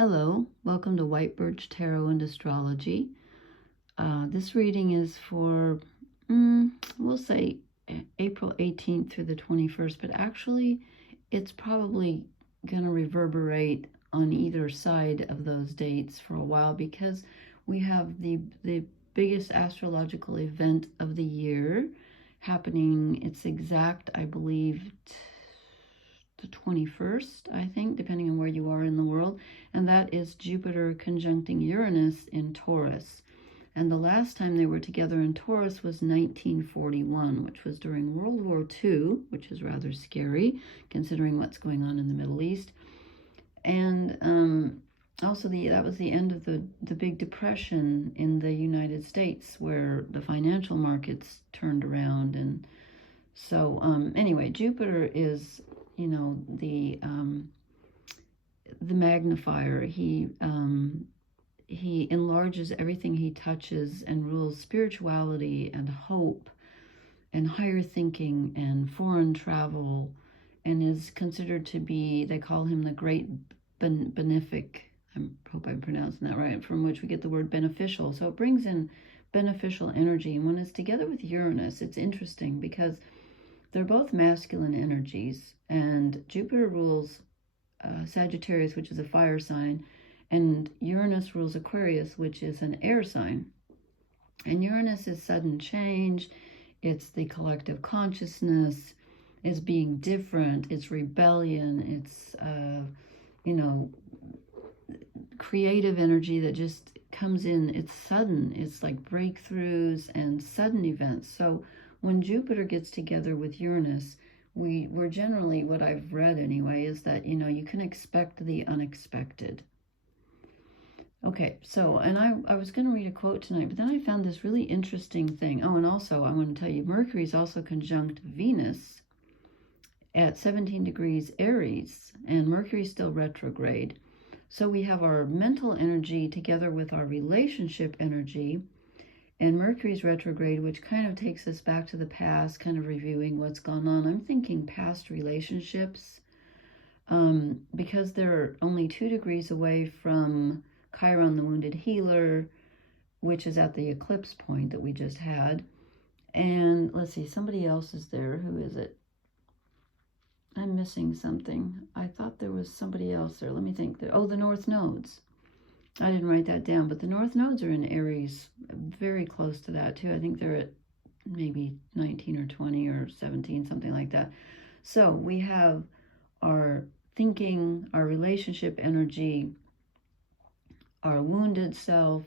Hello, welcome to White Birch Tarot and Astrology. This reading is for, we'll say April 18th through the 21st, but actually it's probably going to reverberate on either side of those dates for a while because we have the biggest astrological event of the year happening. It's exact, I believe, the 21st, I think, depending on where you are in the world, and that is Jupiter conjuncting Uranus in Taurus. And the last time they were together in Taurus was 1941, which was during World War II, which is rather scary considering what's going on in the Middle East. And also that was the end of the Big Depression in the United States, where the financial markets turned around. And so anyway, Jupiter is, you know, the magnifier. He enlarges everything he touches and rules spirituality and hope and higher thinking and foreign travel, and is considered to be, they call him the great benefic, I hope I'm pronouncing that right, from which we get the word beneficial. So it brings in beneficial energy. And when it's together with Uranus, it's interesting because they're both masculine energies, and Jupiter rules Sagittarius, which is a fire sign, and Uranus rules Aquarius, which is an air sign. And Uranus is sudden change, it's the collective consciousness, it's being different, it's rebellion, it's, creative energy that just comes in. It's sudden, it's like breakthroughs and sudden events. So when Jupiter gets together with Uranus, we're generally, what I've read anyway, is that, you can expect the unexpected. Okay, so, and I was going to read a quote tonight, but then I found this really interesting thing. Oh, and also I want to tell you, Mercury is also conjunct Venus at 17 degrees Aries, and Mercury is still retrograde. So we have our mental energy together with our relationship energy, and Mercury's retrograde, which kind of takes us back to the past, kind of reviewing what's gone on. I'm thinking past relationships, because they're only 2 degrees away from Chiron, the wounded healer, which is at the eclipse point that we just had. And let's see, somebody else is there. Who is it? I'm missing something. I thought there was somebody else there. Let me think. Oh, the North Nodes. I didn't write that down, but the North Nodes are in Aries, very close to that too. I think they're at maybe 19 or 20 or 17, something like that. So we have our thinking, our relationship energy, our wounded self,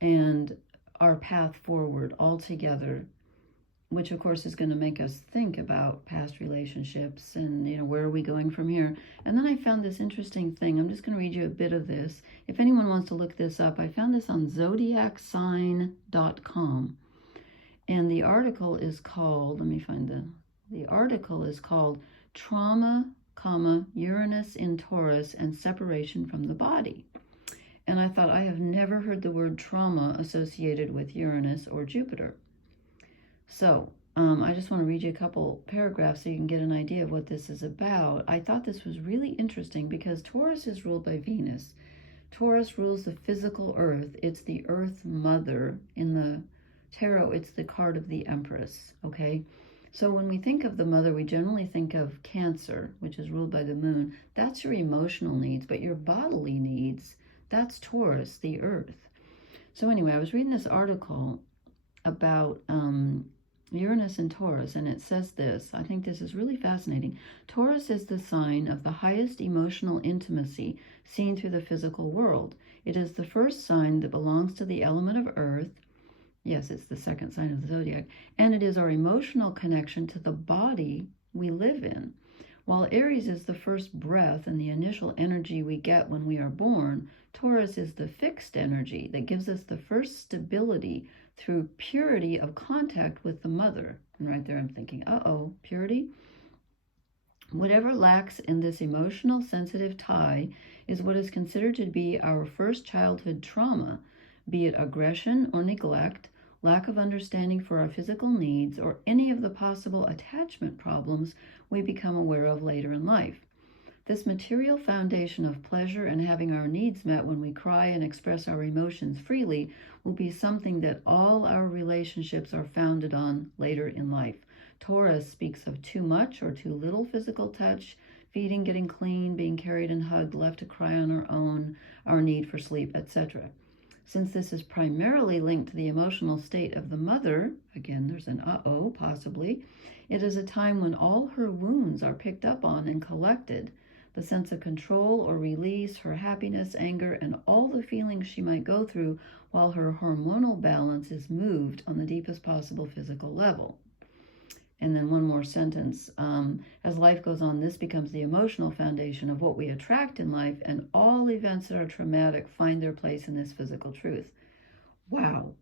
and our path forward all together, which of course is going to make us think about past relationships and, where are we going from here. And then I found this interesting thing. I'm just going to read you a bit of this. If anyone wants to look this up, I found this on zodiacsign.com. And the article is called, let me find the article is called Trauma, Uranus in Taurus and Separation from the Body. And I thought, I have never heard the word trauma associated with Uranus or Jupiter. So I just want to read you a couple paragraphs so you can get an idea of what this is about. I thought this was really interesting because Taurus is ruled by Venus. Taurus rules the physical earth. It's the earth mother. In the tarot, it's the card of the Empress, okay? So when we think of the mother, we generally think of Cancer, which is ruled by the moon. That's your emotional needs, but your bodily needs, that's Taurus, the earth. So anyway, I was reading this article about Uranus and Taurus, and it says this. I think this is really fascinating. Taurus is the sign of the highest emotional intimacy seen through the physical world. It is the first sign that belongs to the element of earth. Yes, it's the second sign of the zodiac. And it is our emotional connection to the body we live in. While Aries is the first breath and the initial energy we get when we are born, Taurus is the fixed energy that gives us the first stability through purity of contact with the mother. And right there I'm thinking, uh-oh, purity? Whatever lacks in this emotional sensitive tie is what is considered to be our first childhood trauma, be it aggression or neglect, lack of understanding for our physical needs, or any of the possible attachment problems we become aware of later in life. This material foundation of pleasure and having our needs met when we cry and express our emotions freely will be something that all our relationships are founded on later in life. Taurus speaks of too much or too little physical touch, feeding, getting clean, being carried and hugged, left to cry on our own, our need for sleep, etc. Since this is primarily linked to the emotional state of the mother, again, there's an uh-oh, possibly, it is a time when all her wounds are picked up on and collected. The sense of control or release, her happiness, anger, and all the feelings she might go through while her hormonal balance is moved on the deepest possible physical level. And then one more sentence. As life goes on, this becomes the emotional foundation of what we attract in life, and all events that are traumatic find their place in this physical truth. Wow.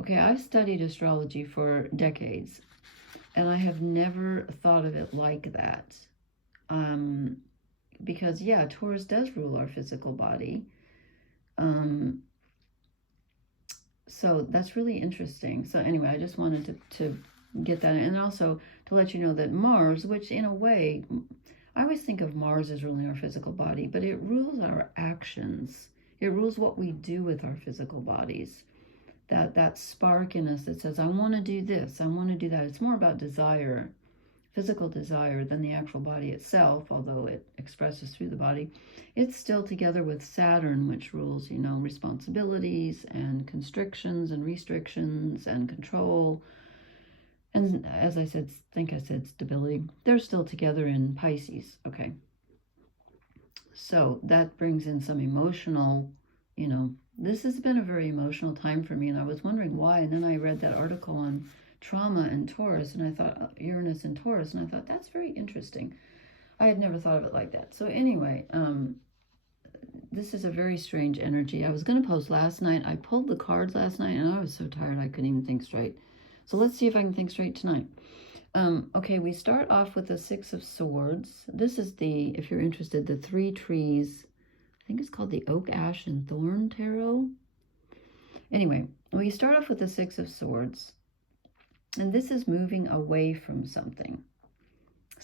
Okay, I've studied astrology for decades, and I have never thought of it like that. Because, yeah, Taurus does rule our physical body. So that's really interesting. So anyway, I just wanted to get that. And also to let you know that Mars, which in a way, I always think of Mars as ruling our physical body, but it rules our actions. It rules what we do with our physical bodies. That spark in us that says, I want to do this, I want to do that. It's more about desire, physical desire, than the actual body itself, although it expresses through the body. It's still together with Saturn, which rules, responsibilities and constrictions and restrictions and control. And as I said, stability. They're still together in Pisces. Okay. So that brings in some emotional, this has been a very emotional time for me, and I was wondering why. And then I read that article on trauma and Taurus, and I thought Uranus and Taurus, and I thought that's very interesting. I had never thought of it like that. So anyway, this is a very strange energy. I was going to post last night. I pulled the cards last night, and I was so tired I couldn't even think straight. So let's see if I can think straight tonight. Okay, we start off with the Six of Swords. This is if you're interested, the three trees. I think it's called the Oak, Ash, and Thorn Tarot. Anyway, we start off with the Six of Swords. And this is moving away from something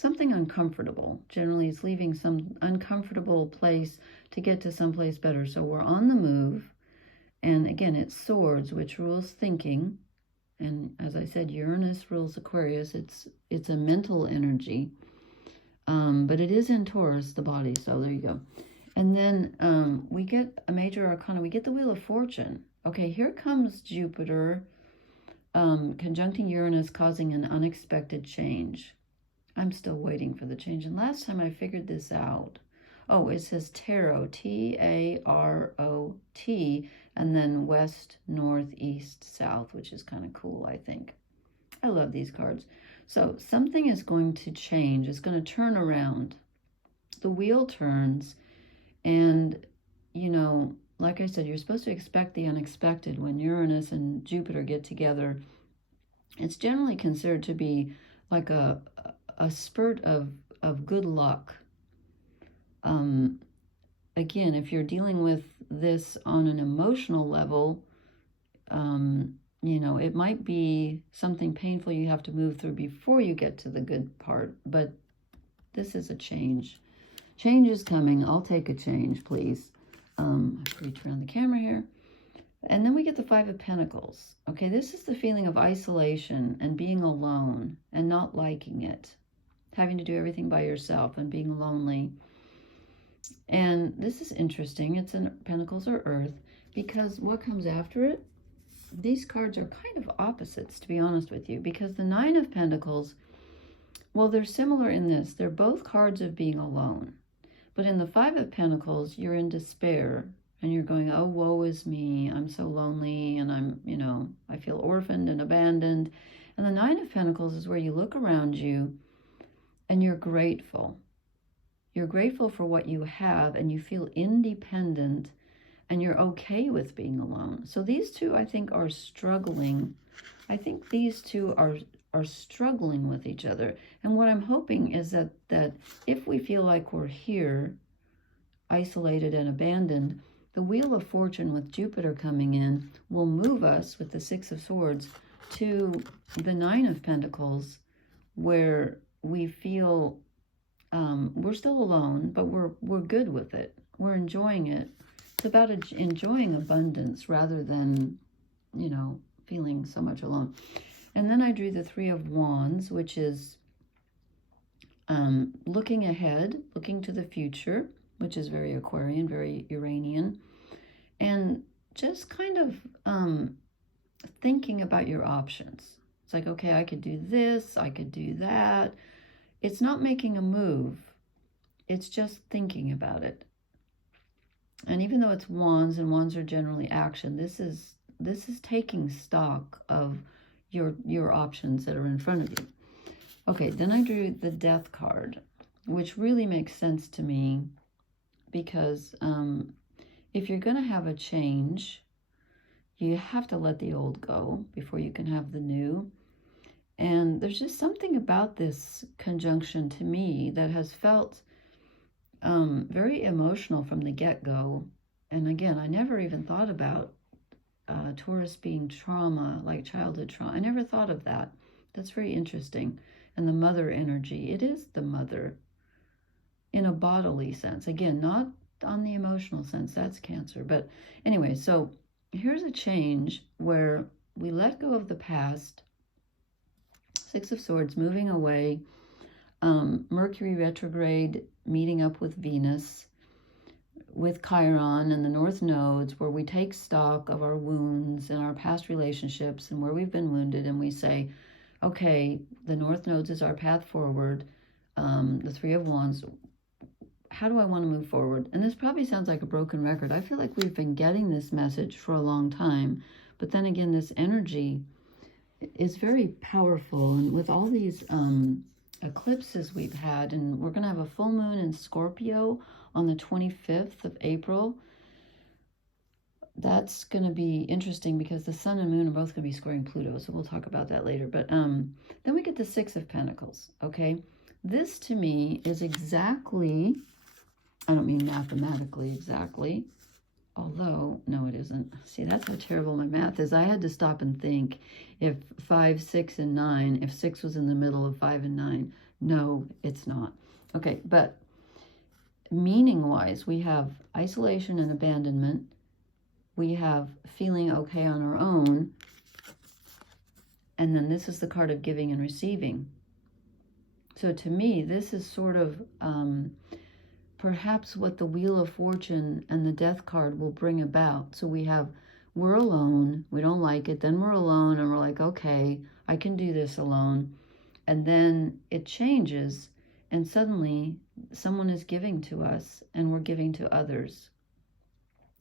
uncomfortable. Generally, it's leaving some uncomfortable place to get to someplace better. So we're on the move. And again, it's swords, which rules thinking. And as I said, Uranus rules Aquarius. It's a mental energy. But it is in Taurus, the body. So there you go. And then we get a major arcana. We get the Wheel of Fortune. Okay, here comes Jupiter conjuncting Uranus, causing an unexpected change. I'm still waiting for the change. And last time I figured this out. Oh, it says Tarot, T-A-R-O-T, and then west, north, east, south, which is kind of cool, I think. I love these cards. So something is going to change. It's going to turn around. The wheel turns, and, like I said, you're supposed to expect the unexpected. When Uranus and Jupiter get together, it's generally considered to be like a spurt of good luck. Again, if you're dealing with this on an emotional level, it might be something painful you have to move through before you get to the good part. But this is a change. Change is coming. I'll take a change, please. I'll reach around the camera here. And then we get the Five of Pentacles. Okay, this is the feeling of isolation and being alone and not liking it. Having to do everything by yourself and being lonely. And this is interesting. It's in Pentacles or Earth, because what comes after it? These cards are kind of opposites, to be honest with you, because the Nine of Pentacles, well, they're similar in this. They're both cards of being alone. But in the Five of Pentacles, you're in despair and you're going, oh, woe is me. I'm so lonely, and I feel orphaned and abandoned. And the Nine of Pentacles is where you look around you and you're grateful. You're grateful for what you have, and you feel independent, and you're okay with being alone. So these two, I think, are struggling. I think these two are struggling with each other. And what I'm hoping is that if we feel like we're here, isolated and abandoned, the Wheel of Fortune with Jupiter coming in will move us with the Six of Swords to the Nine of Pentacles, where we feel we're still alone, but we're good with it. We're enjoying it. It's about enjoying abundance rather than, you know, feeling so much alone. And then I drew the Three of Wands, which is looking ahead, looking to the future, which is very Aquarian, very Uranian, and just kind of thinking about your options. It's like, okay, I could do this, I could do that. It's not making a move. It's just thinking about it. And even though it's wands, and wands are generally action, this is taking stock of your options that are in front of you. Okay, then I drew the Death card, which really makes sense to me because if you're going to have a change, you have to let the old go before you can have the new. And there's just something about this conjunction to me that has felt very emotional from the get-go. And again, I never even thought about Taurus being trauma, like childhood trauma. I never thought of that. That's very interesting. And the mother energy, it is the mother in a bodily sense. Again, not on the emotional sense, that's Cancer. But anyway, so here's a change where we let go of the past. Six of Swords, moving away. Mercury retrograde, meeting up with Venus, with Chiron and the North Nodes, where we take stock of our wounds and our past relationships and where we've been wounded, and we say, okay, the North Nodes is our path forward. The Three of Wands, how do I want to move forward? And this probably sounds like a broken record. I feel like we've been getting this message for a long time, but then again, this energy is very powerful, and with all these eclipses we've had, and we're going to have a full moon in Scorpio on the 25th of April. That's going to be interesting because the sun and moon are both going to be squaring Pluto, so we'll talk about that later. But then we get the Six of Pentacles, okay? This to me is exactly, I don't mean mathematically exactly, although, no, it isn't. See, that's how terrible my math is. I had to stop and think if 5, 6, and 9, if 6 was in the middle of 5 and 9. No, it's not. Okay, but meaning-wise, we have isolation and abandonment. We have feeling okay on our own. And then this is the card of giving and receiving. So to me, this is sort of perhaps what the Wheel of Fortune and the Death card will bring about. So we have, we're alone, we don't like it, then we're alone, and we're like, okay, I can do this alone. And then it changes, and suddenly someone is giving to us, and we're giving to others.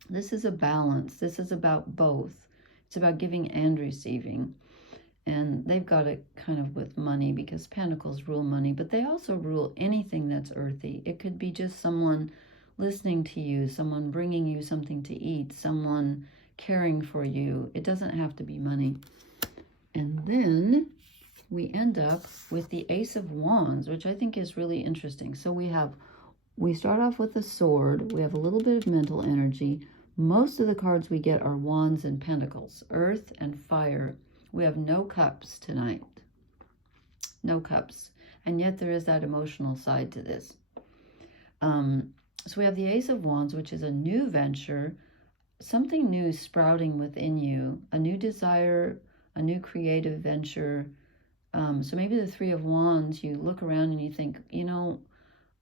This is a balance. This is about both. It's about giving and receiving. And they've got it kind of with money because Pentacles rule money, but they also rule anything that's earthy. It could be just someone listening to you, someone bringing you something to eat, someone caring for you. It doesn't have to be money. And then we end up with the Ace of Wands, which I think is really interesting. So we start off with a sword. We have a little bit of mental energy. Most of the cards we get are wands and pentacles, earth and fire. We have no cups tonight. No cups. And yet there is that emotional side to this. So we have the Ace of Wands, which is a new venture, something new sprouting within you, a new desire, a new creative venture. So maybe the Three of Wands, you look around and you think, you know,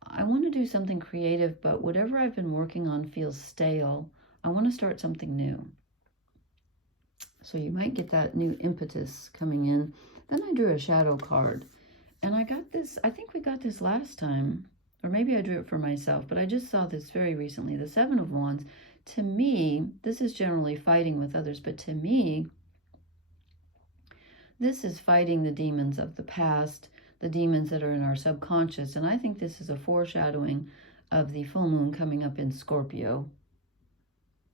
I want to do something creative, but whatever I've been working on feels stale. I want to start something new. So you might get that new impetus coming in. Then I drew a shadow card. And I got this, I think we got this last time. Or maybe I drew it for myself, but I just saw this very recently. The Seven of Wands. To me, this is generally fighting with others, but to me, this is fighting the demons of the past, the demons that are in our subconscious. And I think this is a foreshadowing of the full moon coming up in Scorpio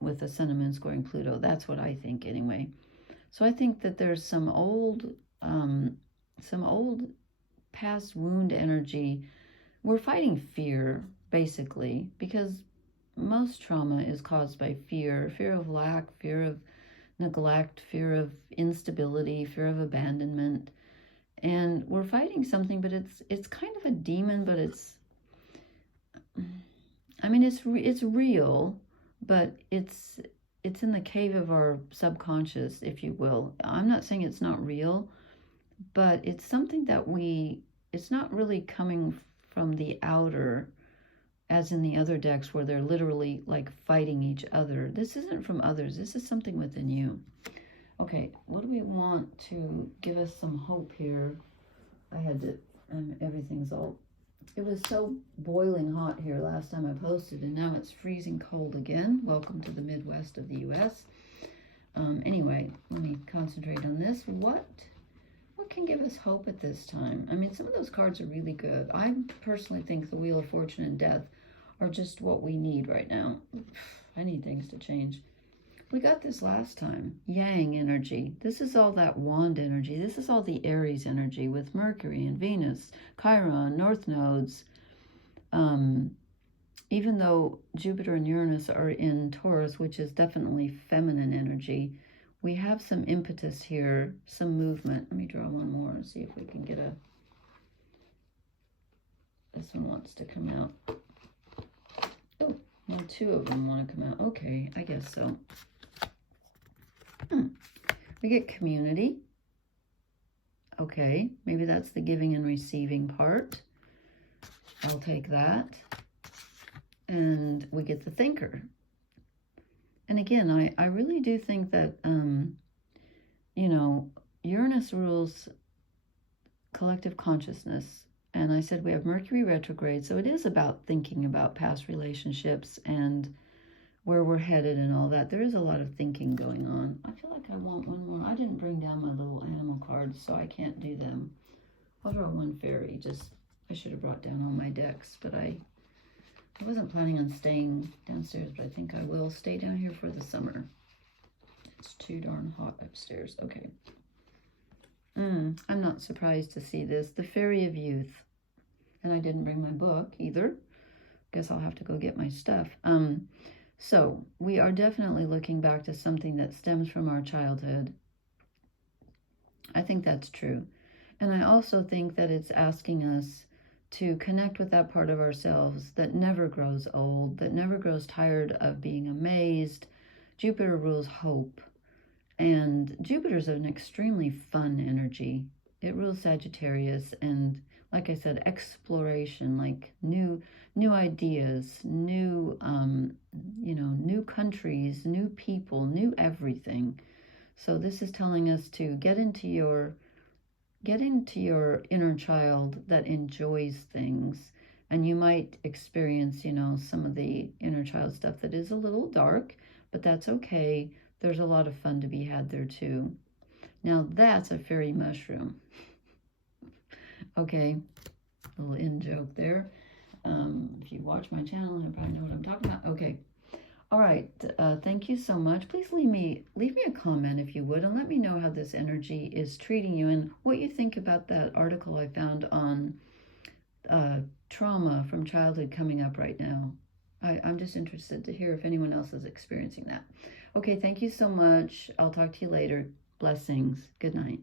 with the sun and moon squaring Pluto. That's what I think anyway. So I think that there's some old past wound energy. We're fighting fear, basically, because most trauma is caused by fear. Fear of lack, fear of neglect, fear of instability, fear of abandonment. And we're fighting something, but it's kind of a demon, but it's I mean, it's real, but it's in the cave of our subconscious, if you will. I'm not saying it's not real, but it's something that it's not really coming from the outer, as in the other decks where they're literally like fighting each other. This isn't from others. This is something within you. Okay, what do we want to give us some hope here? I had to, everything's all, it was so boiling hot here last time I posted, and now it's freezing cold again. Welcome to the Midwest of the U.S. Anyway, let me concentrate on this. What can give us hope at this time? I mean, some of those cards are really good. I personally think the Wheel of Fortune and Death are just what we need right now. I need things to change. We got this last time. Yang energy. This is all that wand energy. This is all the Aries energy with Mercury and Venus, Chiron, North Nodes. Even though Jupiter and Uranus are in Taurus, which is definitely feminine energy, we have some impetus here, some movement. Let me draw one more and see if we can get a... This one wants to come out. Oh, well, two of them want to come out. Okay, I guess so. We get community. Okay, maybe that's the giving and receiving part. I'll take that. And we get the thinker. And again, I really do think that, you know, Uranus rules collective consciousness. And I said we have Mercury retrograde, so it is about thinking about past relationships and where we're headed and all that. There is a lot of thinking going on. I feel like I want one more. I didn't bring down my little animal cards, so I can't do them. I'll draw one fairy. I should have brought down all my decks, but I wasn't planning on staying downstairs, but I think I will stay down here for the summer. It's too darn hot upstairs. Okay. I'm not surprised to see this. The Fairy of Youth. And I didn't bring my book either. Guess I'll have to go get my stuff. So we are definitely looking back to something that stems from our childhood. I think that's true. And I also think that it's asking us to connect with that part of ourselves that never grows old, that never grows tired of being amazed. Jupiter rules hope. And Jupiter's an extremely fun energy. It rules Sagittarius, and like I said, exploration, like new ideas, new, you know, new countries, new people, new everything. So this is telling us to get into your inner child that enjoys things. And you might experience, you know, some of the inner child stuff that is a little dark, but that's okay. There's a lot of fun to be had there too. Now that's a fairy mushroom. Okay, a little in joke there. If you watch my channel, you probably know what I'm talking about. Okay. All right. Thank you so much. Please leave me a comment if you would, and let me know how this energy is treating you and what you think about that article I found on trauma from childhood coming up right now. I'm just interested to hear if anyone else is experiencing that. Okay, thank you so much. I'll talk to you later. Blessings. Good night.